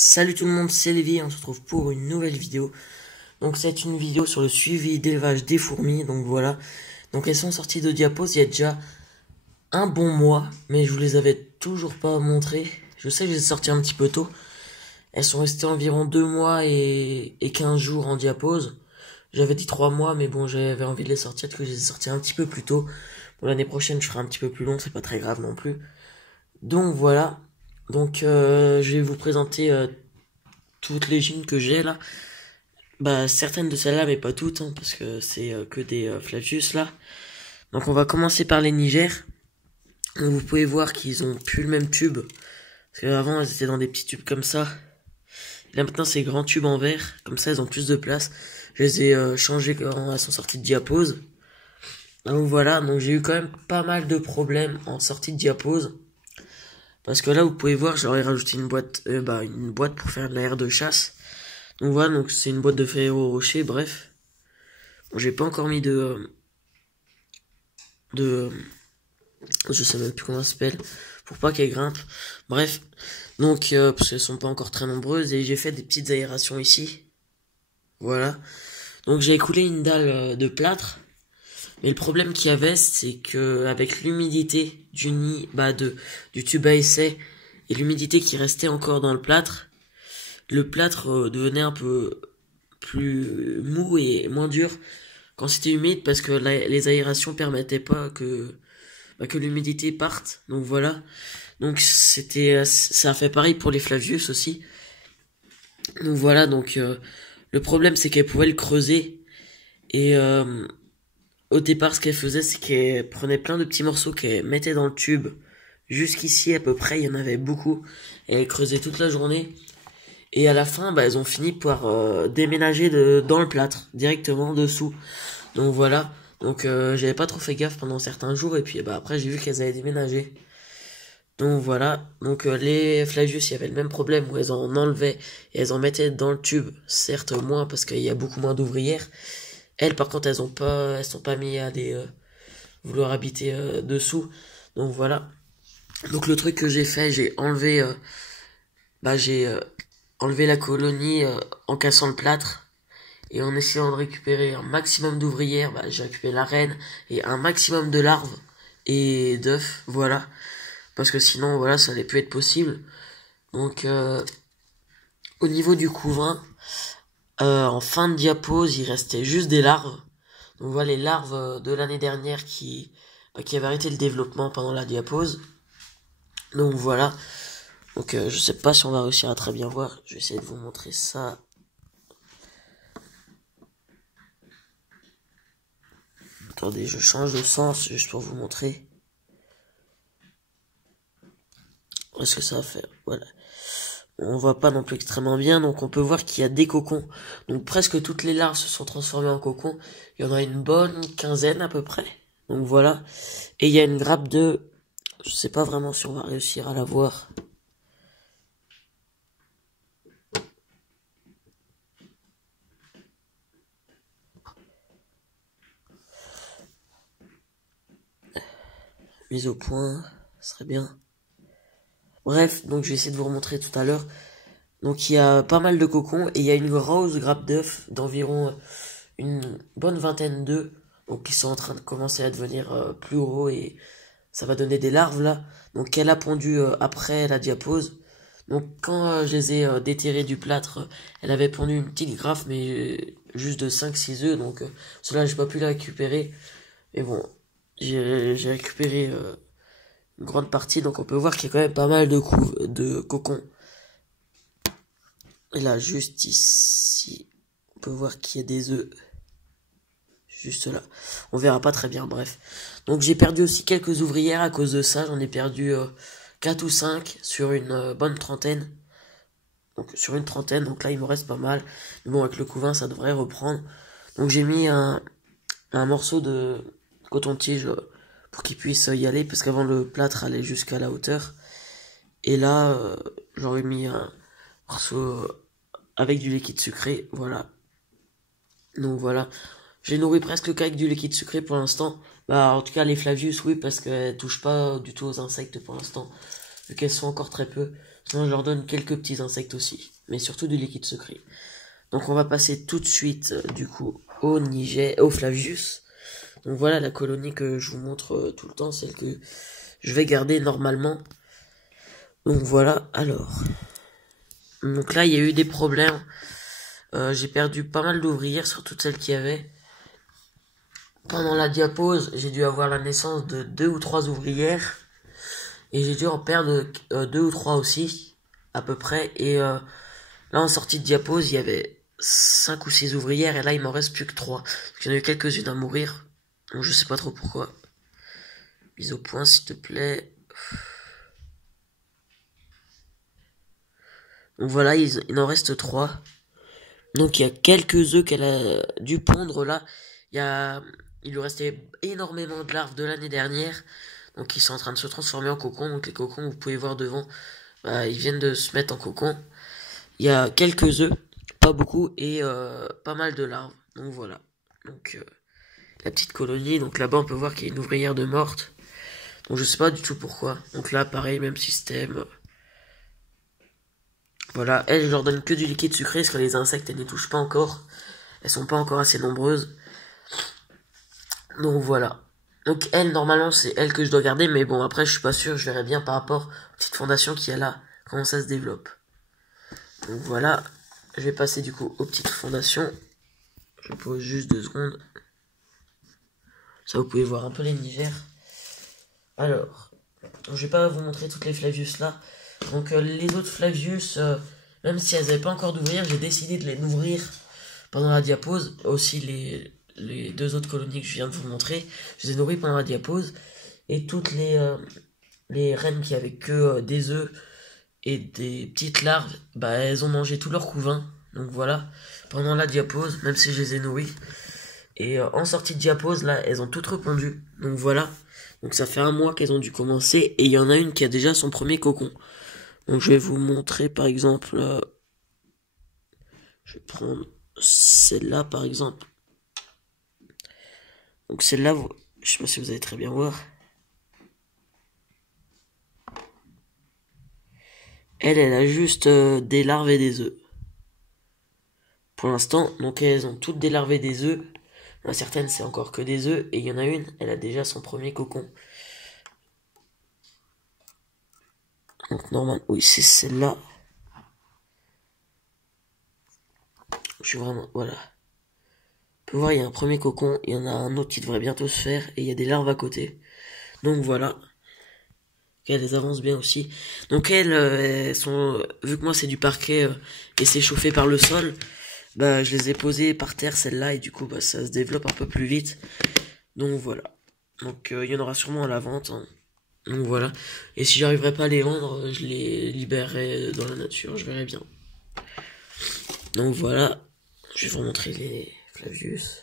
Salut tout le monde, c'est Lévi, on se retrouve pour une nouvelle vidéo. Donc c'est une vidéo sur le suivi d'élevage des fourmis, donc voilà. Donc elles sont sorties de Diapos il y a déjà un bon mois, mais je vous les avais toujours pas montrées. Je sais que je les ai sorties un petit peu tôt. Elles sont restées environ 2 mois et 15 jours en Diapos. J'avais dit 3 mois, mais bon, j'avais envie de les sortir, parce que je les ai sorties un petit peu plus tôt. Pour l'année prochaine, je ferai un petit peu plus long, c'est pas très grave non plus. Donc voilà. Donc je vais vous présenter toutes les gines que j'ai là. Bah certaines de celles-là, mais pas toutes, hein, parce que c'est que des Flavius là. Donc on va commencer par les Niger. Donc, vous pouvez voir qu'ils ont plus le même tube. Parce qu'avant elles étaient dans des petits tubes comme ça. Et là maintenant c'est grands tubes en verre. Comme ça elles ont plus de place. Je les ai changés quand elles sont sorties de Diapos. Donc voilà, donc j'ai eu quand même pas mal de problèmes en sortie de Diapos. Parce que là vous pouvez voir, j'aurais rajouté une boîte pour faire de l'air de chasse. Donc voilà, donc c'est une boîte de Ferrero Rocher, bref. Bon, j'ai pas encore mis je sais même plus comment ça s'appelle, pour pas qu'elles grimpent. Bref, donc parce qu'elles sont pas encore très nombreuses, et j'ai fait des petites aérations ici. Voilà. Donc j'ai écoulé une dalle de plâtre. Mais le problème qu'il y avait, c'est que avec l'humidité du nid, du tube à essai, et l'humidité qui restait encore dans le plâtre devenait un peu plus mou et moins dur quand c'était humide, parce que les aérations permettaient pas que l'humidité parte. Donc voilà. Donc ça a fait pareil pour les Flavius aussi. Donc voilà, donc le problème c'est qu'elle pouvait le creuser, et au départ ce qu'elle faisait, c'est qu'elle prenait plein de petits morceaux qu'elle mettait dans le tube. Jusqu'ici à peu près, il y en avait beaucoup, et elle creusait toute la journée. Et à la fin, elles ont fini par déménager dans le plâtre, directement dessous. Donc voilà. Donc j'avais pas trop fait gaffe pendant certains jours, et puis après j'ai vu qu'elles avaient déménagé. Donc voilà. Donc les Flavius, il y avait le même problème, où elles en enlevaient et elles en mettaient dans le tube. Certes moins, parce qu'il y a beaucoup moins d'ouvrières. Elles par contre, elles sont pas mis à vouloir habiter dessous. Donc voilà. Donc le truc que j'ai fait, j'ai enlevé la colonie en cassant le plâtre. Et en essayant de récupérer un maximum d'ouvrières, j'ai récupéré la reine et un maximum de larves et d'œufs, voilà. Parce que sinon, voilà, ça n'allait plus être possible. Donc, au niveau du couvain, en fin de Diapos, il restait juste des larves. Donc voilà, les larves de l'année dernière qui avaient arrêté le développement pendant la Diapos. Donc voilà. Donc je sais pas si on va réussir à très bien voir. Je vais essayer de vous montrer ça. Attendez, je change de sens juste pour vous montrer. Est-ce que ça va faire? Voilà. On voit pas non plus extrêmement bien, donc on peut voir qu'il y a des cocons. Donc presque toutes les larves se sont transformées en cocons. Il y en a une bonne quinzaine à peu près. Donc voilà. Et il y a une grappe de... Je sais pas vraiment si on va réussir à la voir. Mise au point, ça serait bien. Bref, donc je vais essayer de vous remontrer tout à l'heure. Donc il y a pas mal de cocons, et il y a une grosse grappe d'œufs d'environ une bonne vingtaine d'œufs, donc qui sont en train de commencer à devenir plus gros, et ça va donner des larves là. Donc elle a pondu après la Diapos. Donc quand je les ai déterrés du plâtre, elle avait pondu une petite graffe, mais juste de 5-6 œufs, donc cela j'ai pas pu la récupérer. Mais bon, j'ai récupéré une grande partie, donc on peut voir qu'il y a quand même pas mal de cocons. Et là, juste ici, on peut voir qu'il y a des œufs. Juste là. On verra pas très bien, bref. Donc j'ai perdu aussi quelques ouvrières à cause de ça. J'en ai perdu 4 ou 5 sur une bonne trentaine. Donc sur une trentaine, donc là il me reste pas mal. Mais bon, avec le couvain, ça devrait reprendre. Donc j'ai mis un morceau de coton-tige pour qu'il puisse y aller, parce qu'avant le plâtre allait jusqu'à la hauteur. Et là, j'aurais mis un morceau avec du liquide sucré, voilà. Donc voilà. J'ai nourri presque qu'avec du liquide sucré pour l'instant. En tout cas, les Flavius, oui, parce qu'elles touchent pas du tout aux insectes pour l'instant, vu qu'elles sont encore très peu. Sinon, je leur donne quelques petits insectes aussi, mais surtout du liquide secret. Donc on va passer tout de suite, du coup, au Flavius. Donc voilà la colonie que je vous montre tout le temps, celle que je vais garder normalement. Donc voilà, alors. Donc là, il y a eu des problèmes. J'ai perdu pas mal d'ouvrières sur toutes celles qu'il y avait. Pendant la diapause, j'ai dû avoir la naissance de 2 ou 3 ouvrières. Et j'ai dû en perdre 2 ou 3 aussi, à peu près. Et là, en sortie de diapause, il y avait 5 ou 6 ouvrières. Et là, il m'en reste plus que 3. Donc, il y en a eu quelques-unes à mourir. Donc je sais pas trop pourquoi. Mise au point, s'il te plaît. Donc voilà, il en reste 3. Donc il y a quelques œufs qu'elle a dû pondre là. Il lui restait énormément de larves de l'année dernière. Donc ils sont en train de se transformer en cocon. Donc les cocons, vous pouvez voir devant, ils viennent de se mettre en cocon. Il y a quelques œufs, pas beaucoup, et pas mal de larves. Donc voilà. Donc la petite colonie. Donc là-bas on peut voir qu'il y a une ouvrière de morte. Donc je sais pas du tout pourquoi. Donc là pareil, même système. Voilà, elles, je leur donne que du liquide sucré, parce que les insectes, elles ne touchent pas encore. Elles sont pas encore assez nombreuses. Donc voilà. Donc elles, normalement, c'est elles que je dois garder, mais bon, après, je suis pas sûr, je verrai bien par rapport aux petites fondations qu'il y a là, comment ça se développe. Donc voilà, je vais passer du coup aux petites fondations. Je pose juste 2 secondes. Ça, vous pouvez voir un peu les nigères. Alors, je vais pas vous montrer toutes les Flavius là. Donc les autres Flavius, même si elles n'avaient pas encore d'ouvrir, j'ai décidé de les nourrir pendant la diapause. Aussi les 2 autres colonies que je viens de vous montrer, je les ai nourries pendant la diapause. Et toutes les reines qui avaient que des œufs et des petites larves, elles ont mangé tout leur couvain. Donc voilà, pendant la diapause, même si je les ai nourries. Et en sortie de diapause, là, elles ont toutes répondu. Donc voilà. Donc ça fait 1 mois qu'elles ont dû commencer. Et il y en a une qui a déjà son premier cocon. Donc je vais vous montrer par exemple, je vais prendre celle-là par exemple. Donc celle-là, je sais pas si vous allez très bien voir. Elle a juste des larves et des œufs. Pour l'instant, donc elles ont toutes des larves et des œufs. Certaines c'est encore que des œufs. Et il y en a une, elle a déjà son premier cocon. Donc normal, oui c'est celle-là. Je suis vraiment, voilà. On peut voir, il y a un premier cocon, il y en a un autre qui devrait bientôt se faire, et il y a des larves à côté. Donc voilà. Elles avancent bien aussi. Donc elles sont, vu que moi c'est du parquet et c'est chauffé par le sol, je les ai posées par terre celles-là, et du coup ça se développe un peu plus vite. Donc voilà. Donc il y en aura sûrement à la vente. Hein. Donc voilà. Et si j'arriverai pas à les vendre, je les libérerai dans la nature, je verrai bien. Donc voilà. Je vais vous montrer les Flavius.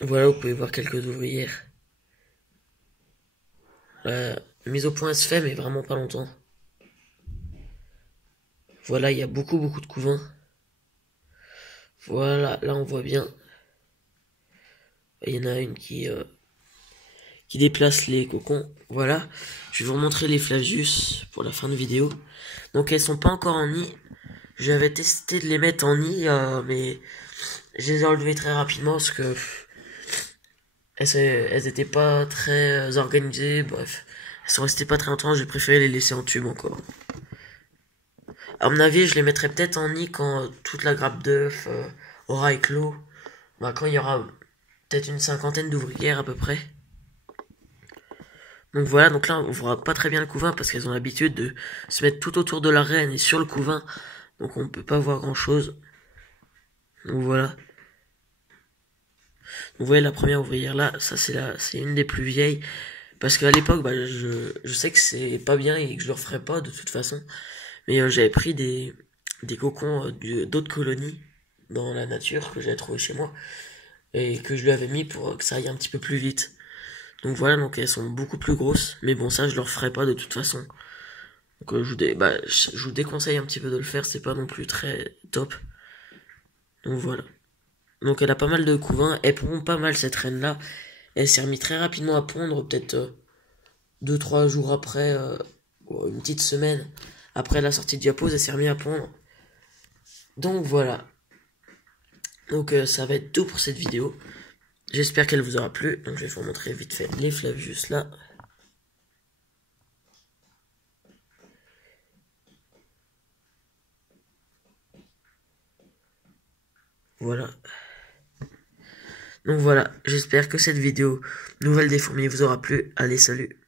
Voilà, vous pouvez voir quelques ouvrières. La mise au point se fait, mais vraiment pas longtemps. Voilà, il y a beaucoup de couvains. Voilà, là on voit bien. Il y en a une qui déplace les cocons. Voilà, je vais vous montrer les Flavius pour la fin de vidéo. Donc elles sont pas encore en nid. J'avais testé de les mettre en nid, mais je les ai enlevées très rapidement parce que elles étaient pas très organisées. Bref, elles sont restées pas très longtemps. J'ai préféré les laisser en tube encore. À mon avis, je les mettrai peut-être en nid quand toute la grappe d'œufs aura éclos. Quand il y aura peut-être une 50aine d'ouvrières à peu près. Donc voilà, donc là on voit pas très bien le couvain parce qu'elles ont l'habitude de se mettre tout autour de la reine et sur le couvain. Donc on peut pas voir grand chose. Donc voilà. Donc vous voyez la première ouvrière là, ça c'est une des plus vieilles. Parce qu'à l'époque, je sais que c'est pas bien et que je le referai pas de toute façon. Mais j'avais pris des cocons d'autres colonies dans la nature que j'avais trouvé chez moi. Et que je lui avais mis pour que ça aille un petit peu plus vite. Donc voilà, donc elles sont beaucoup plus grosses. Mais bon, ça je le referai pas de toute façon. Donc je vous déconseille un petit peu de le faire, c'est pas non plus très top. Donc voilà. Donc elle a pas mal de couvains, elle pond pas mal cette reine là. Elle s'est remise très rapidement à pondre, peut-être 2-3 jours après, une petite semaine après la sortie de Diapos, elle s'est remise à pondre. Donc voilà. Donc ça va être tout pour cette vidéo. J'espère qu'elle vous aura plu. Donc je vais vous montrer vite fait les Flavius là. Voilà. Donc voilà, j'espère que cette vidéo nouvelle des fourmis vous aura plu. Allez, salut!